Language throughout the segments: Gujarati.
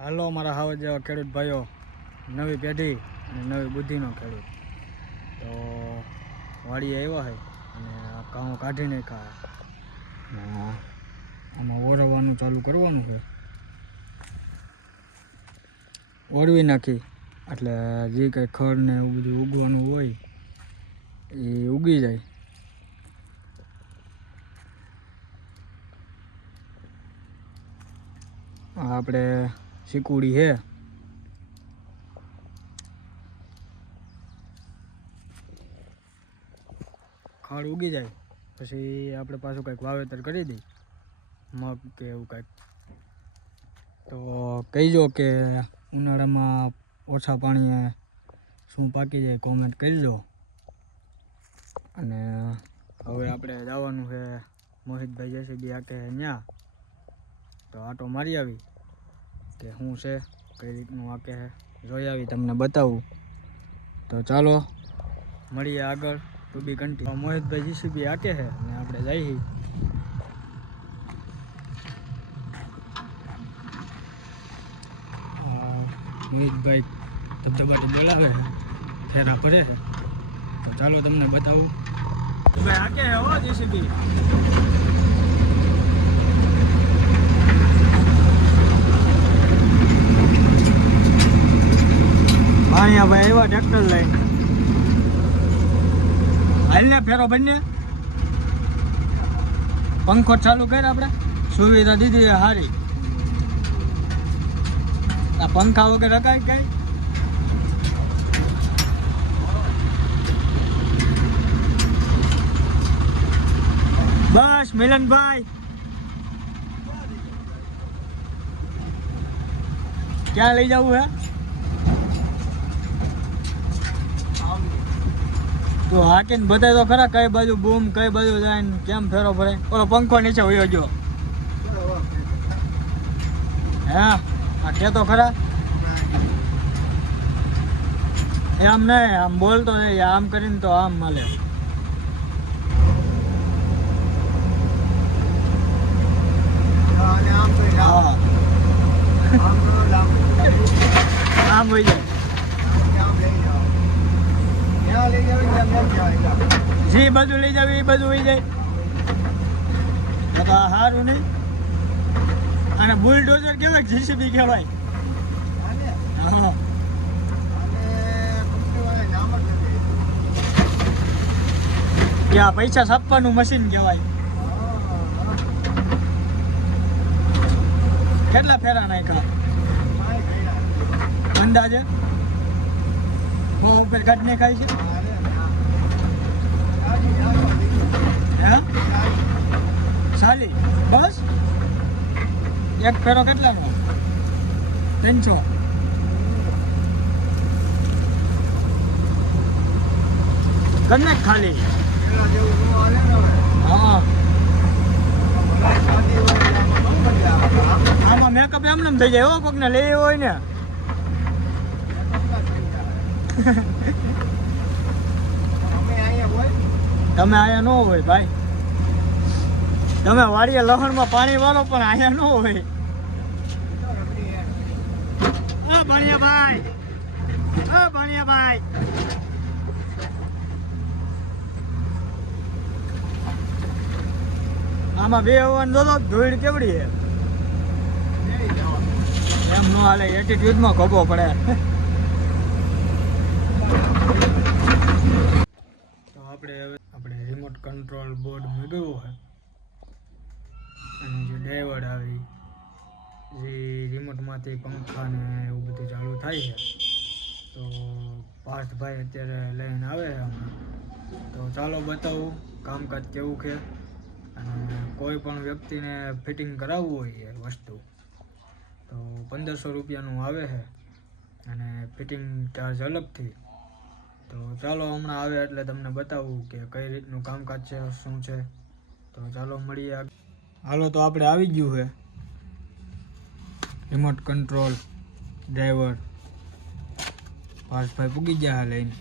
હાલો મારા હાવ જેવા ખેડૂત ભાઈઓ, નવી પેઢી અને નવી બુદ્ધિનો ખેડૂત. તો વાડીએ આવ્યા છે અને આ કામ કાઢી નાખ્યા. આમાં ઓરવવાનું ચાલુ કરવાનું છે. ઓરવી નાખી એટલે જે કંઈ ખડ ને એવું બધું ઉગવાનું હોય એ ઉગી જાય. આપણે શીકુડી છે, ખાડ ઉગી જાય પછી આપણે પાછું કંઈક વાવેતર કરી દઈએ, મગ કે એવું કંઈક. તો કહીજો કે ઉનાળામાં ઓછા પાણીએ શું પાકી જાય, કોમેન્ટ કરજો. અને હવે આપણે જવાનું છે મોહિતભાઈ જેસીબી આકે ત્યાં, તો આટો મારી આવી કે શું છે, કઈ રીતનું આકે છે જોઈ આવી, તમને બતાવું. તો ચાલો મળીએ આગળ, ટુ બી કન્ટિન્યુ. મોહિતભાઈ જેસીબી આકે છે અને આપણે જઈએ. મોહિતભાઈ ધબધબાટી બોલાવે છે, ફેરા ફરે છે. તો ચાલો તમને બતાવું. ભાઈ આકે છે હો જેસીબી. અહીંયા ભાઈ એવા ટ્રેક્ટર લઈને હાલને ફેરો બંને. પંખો ચાલુ કરે, આપણે સુવિધા દીધી છે સારી. આ પંખા વગર રખાય કઈ? બસ મિલનભાઈ ક્યાં લઈ જવું હે? તો હાકીને બતાય તો ખરા કઈ બાજુ બૂમ, કઈ બાજુ જાય ને કેમ ફેરો ફરે. ઓલો પંખો નીચે વયો ગયો. હે આ કે તો ખરા. એમ નહીં, આમ બોલતો નહીં, આમ કરીને તો આમ મળે. હા આમ હોય જાય. જે બાજુ લઈ જાવ એ બાજુ વહી જાય. સારું નહીં. અને બુલડોઝર કહેવાય, જેસીબી કહેવાય. હા ત્યાં પૈસા છાપવાનું મશીન કહેવાય. કેટલા ફેરા નાખ્યા અંદાજે? બહુ ઉપર કાઢ ને ખાય છે. હે સાલી બસ એક ફેરો કેટલાનો? 300. કને ખાલી હા. આમાં મેકઅપ એમને થઈ જાય હો, કોકને લઈ હોય ને. તમે આયા ન હોય ભાઈ, તમે વાડીએ લહણમાં પાણી વાળો પણ આયા ન હોય. ભણિયાભાઈ, ભણિયાભાઈ આમાં બે હોવાનું દો, ધૂળ કેવડી છે. એમ ન હાલે, એટીટ્યુડમાં ખભો પડે. તો આપણે રિમોટ કંટ્રોલ બોર્ડ મેળવ્યો છે અને જે ડાયવર્ડ આવી, જે રિમોટમાંથી પંખા ને એવું બધું ચાલુ થાય છે. તો પાર્થભાઈ અત્યારે લઈને આવે છે હમણાં. તો ચાલો બતાવું કામકાજ કેવું છે. અને કોઈ પણ વ્યક્તિને ફિટિંગ કરાવવું હોય એ વસ્તુ તો 1500 રૂપિયાનું આવે છે અને ફિટિંગ ચાર્જ અલગથી. તો ચાલો હમણાં આવે એટલે તમને બતાવું કે કઈ રીતનું કામકાજ છે, શું છે. તો ચાલો મળીએ. હાલો તો આપણે આવી ગયું છે રિમોટ કંટ્રોલ ડ્રાઈવર. પાર્થભાઈ પૂગી ગયા લઈને.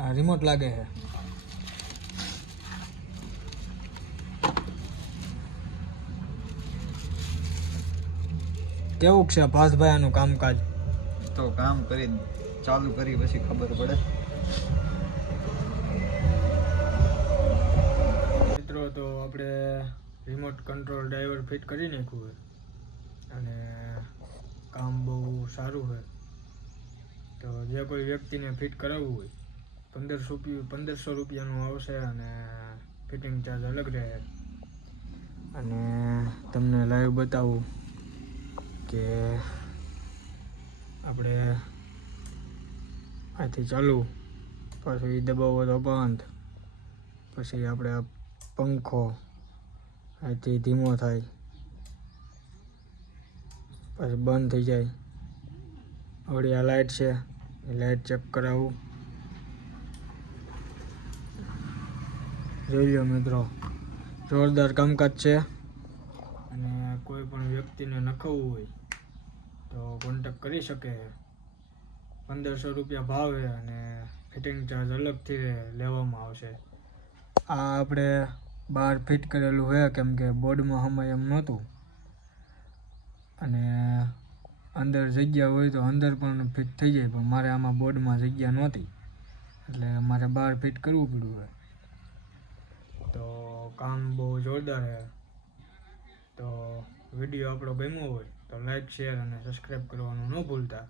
આ રિમોટ લાગે છે. કેવું છે ભાસભાઈ આનું કામકાજ? તો કામ કરી ચાલુ કરી પછી ખબર પડે. મિત્રો તો આપણે રિમોટ કંટ્રોલ ડ્રાઈવર ફિટ કરી નાખ્યું હોય અને કામ બહુ સારું છે. તો જે કોઈ વ્યક્તિને ફિટ કરાવવું હોય 1500 રૂપિયાનું આવશે અને ફિટિંગ ચાર્જ અલગ રહે. અને તમને લાઈવ બતાવું કે આપણે આથી ચાલુ, પછી દબાવો તો બંધ, પછી આપણે આ પંખો આથી ધીમો થાય, પછી બંધ થઈ જાય. વળી આ લાઇટ છે, એ લાઇટ ચેક કરાવું. જોઈ લો મિત્રો, જોરદાર કામકાજ છે. અને કોઈ પણ વ્યક્તિને નખાવવું હોય તો કોન્ટેક કરી શકે. 1500 રૂપિયા ભાવ છે અને ફિટિંગ ચાર્જ અલગથી લેવામાં આવશે. આ આપણે બહાર ફિટ કરેલું છે કેમ કે બોર્ડમાં હમાય એમ નહોતું, અને અંદર જગ્યા હોય તો અંદર પણ ફિટ થઈ જાય, પણ મારે આમાં બોર્ડમાં જગ્યા નહોતી એટલે મારે બહાર ફિટ કરવું પડ્યું છે. તો કામ બહુ જોરદાર છે. તો વિડીયો આપણો ગમ્યો હોય તો લાઈક, શેર અને સબસ્ક્રાઈબ કરવાનું ન ભૂલતા.